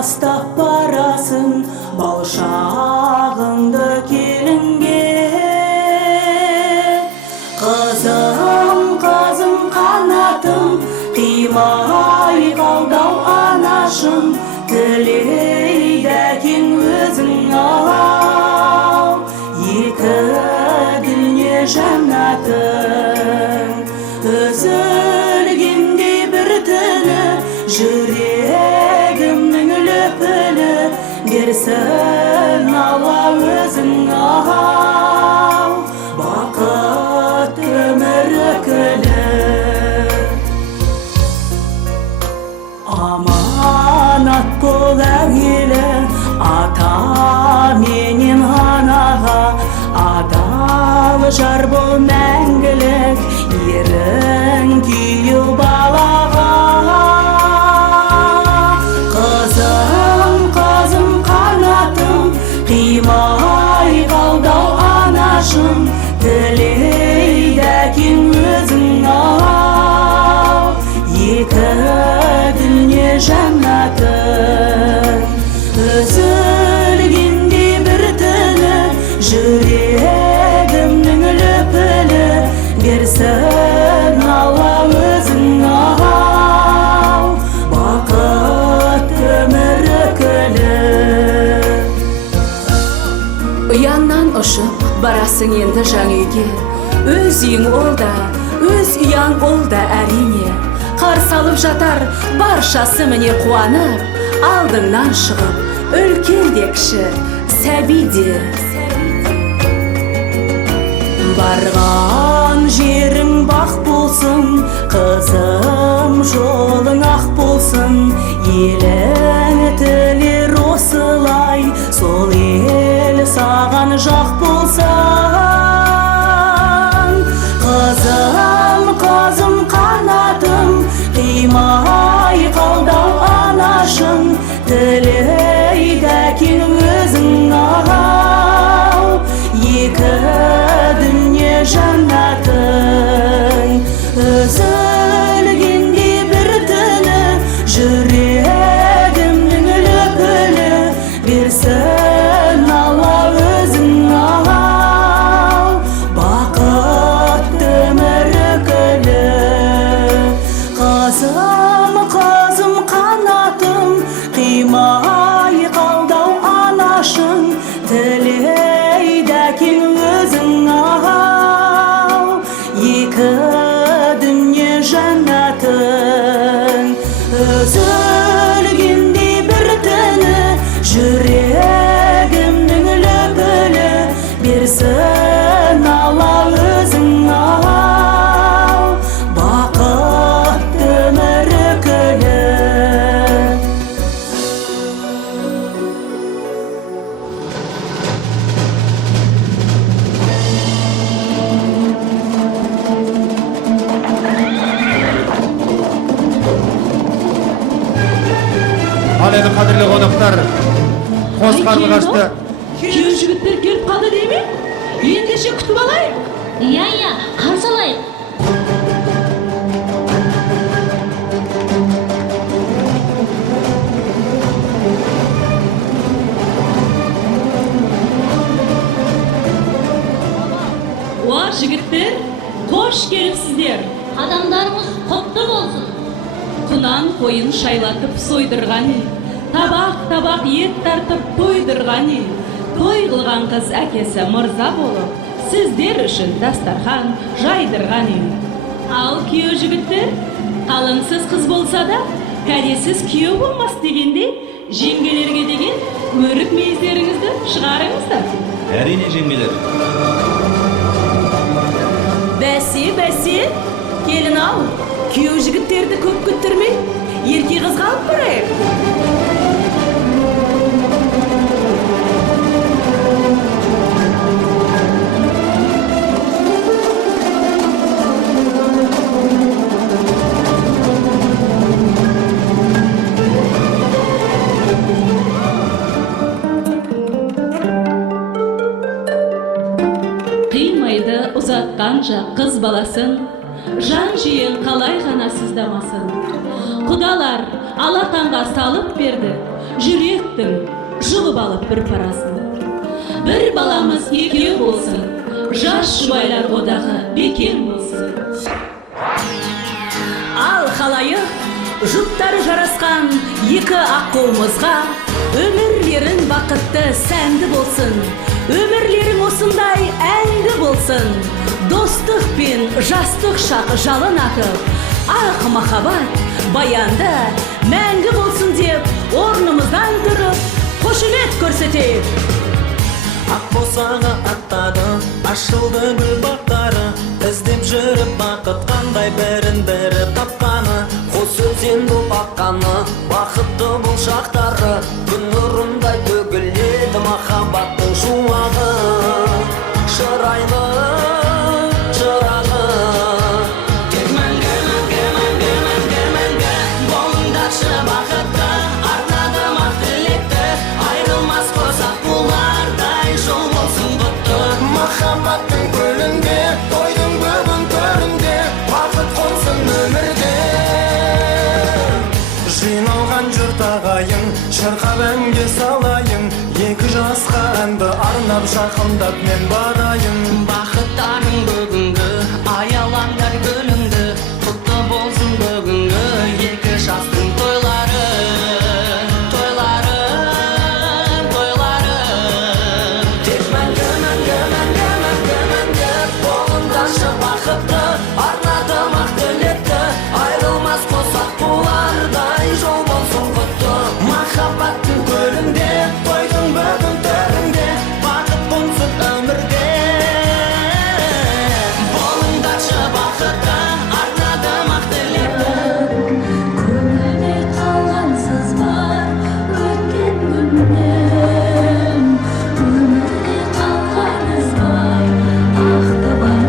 тастап барасың бал шағыңды келінге. Қызым, қызым қанатым, қимай қалдау анашым, тілейді әкең өзің ау. Екі дүние жаннатың үзілгендей бір түні, жүрегімнің лүпілі берсін Алла өзің ау. Бақыт өмір күлі аманат бол әуелі ата менен анаға, адал жар бол мәңгілік ерің күйеу балаға. Қызым, қызым қанатым, қимай қалдау анашым, тілейді әкең өзің ау. Екі дүние жаннатың үзілгендей бір түні, жүрегімнің лүпілі берсін Алла өзің ау. Бақыт өмір күлі. Ұяннан ұшып барасың енді жаң үйге, өз үйің ол да, өз ұяң ол да әрине. Қарсы алып жатар баршасы міне қуанып, алдыңнан шығып үлкен де кіші сәби де. Барған жерің бақ болсын, қызым жолың ақ болсын, елің тілер осылай, сол ел саған жақ болсын. Қызым, қызым қанатым, қимай қалдау анашым, тілейді әкең өзің ау. Екі дүние жаннатың үзілгендей бір түні, жүрегімнің лүпілі берсін Алла өзің ау. Бақыт өмір күлі. Қызым, қызым қанатым, қимай қалдау анашым, тілейді әкең өзің ау. Екі дүние жаннатың үзілгендей бір түні, жүрегімнің лүпілі берсін Алла өзің ау. Бақыт өмір күлі. Ал енді қадірлі қонақтар, қос қарлығашты. Күйеу жігіттер келіп қалды дейме? Ендеше күтіп алайық. Иә, қарсы алайық. Уа жігіттер, қош келіпсіздер. Адамдарымыз құтты болсын. Құнан қойын шайлатып сойдырған ел, табақ ет тартып тойдырған ел. Той қылған қыз әкесі мырза болып, сіздер үшін дастархан жайдырған ел. Ал күйеу жігіттер, қалыңсыз қыз болса да, кәдесіз күйеу болмас дегенде, жеңгелерге деген өрік мейіздеріңізді шығарыңыздар. Әрине жеңгелер. Бәсе, келін ау, күйеу жігіттерді көп күттірмей, ерке қызға алып барайық. ұзатқанша қыз баласын, жан жиен қалай ғана сыздамасын. Құдалар алақанға салып берді, жүректің жұлып алып бір парасын. Бір баламыз екеу болсын, жас жұбайлар одағы бекем болсын. Ал халайық жұптары жарасқан екі ақ қолымызға өмірлерін бақытты сәнді болсын, өмірлерің осындай әнді болсын. Достық пен жастық шақ жалын атып, ақ махаббат баянды мәңгі болсын деп, орнымыздан тұрып, қошемет көрсетейік. Ақ босаға аттады, ашылды гүл бақтары, іздеп жүріп бақыт қандай бірін-бірі тапқаны. Қос өзен боп аққаны, бақытты бұл шақтары, күн нұрындай төгіледі махаббаттың шуағы. Шырайлы шырағы, тек мәңгі, мәңгі, мәңгі, мәңгі, мәңгі болыңдаршы бақытты, арнадым ақ тілекті, айрылмас қосақ бұлардай жол болсын құтты. Махаббаттың көлінде, тойдың бүгін төрінде, бақыт қонсын өмірде. Жиналған жұрт ағайын, шырқап әнге салайын, екі жасқа әнді арнап жақындап мен барайын. Бақыттарың бүгінгі, аялаңдар гүліңді, құтты болсын бүгінгі екі жастың тойлары. Тойлары, тойлары, тек мәңгі, мәңгі, мәңгі, мәңгі, мәңгі болыңдаршы бақытты, арнадым ақ тілекті, айрылмас қосақ бұлардай жол болсын құтты. Махаббаттың көлінде, тойдың бүгін төрінде, бақыт қонсын өмірде. Болыңдаршы бақытты, арнадым ақ тілекті. Көңілде қалғансыз бар өткен күннен, өмірде қалғаныз бар ақ табаннан.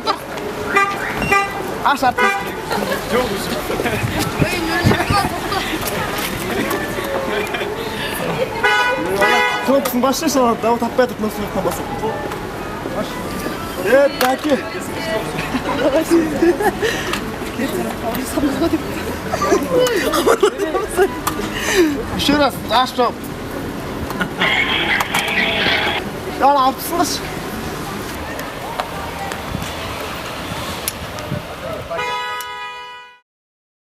Dur. Aç artık. Çok başlasana. Daha tapaya tutmasın yapmasın. Baş. Evet belki. Şurası aç çok. Ya ne yapsınız?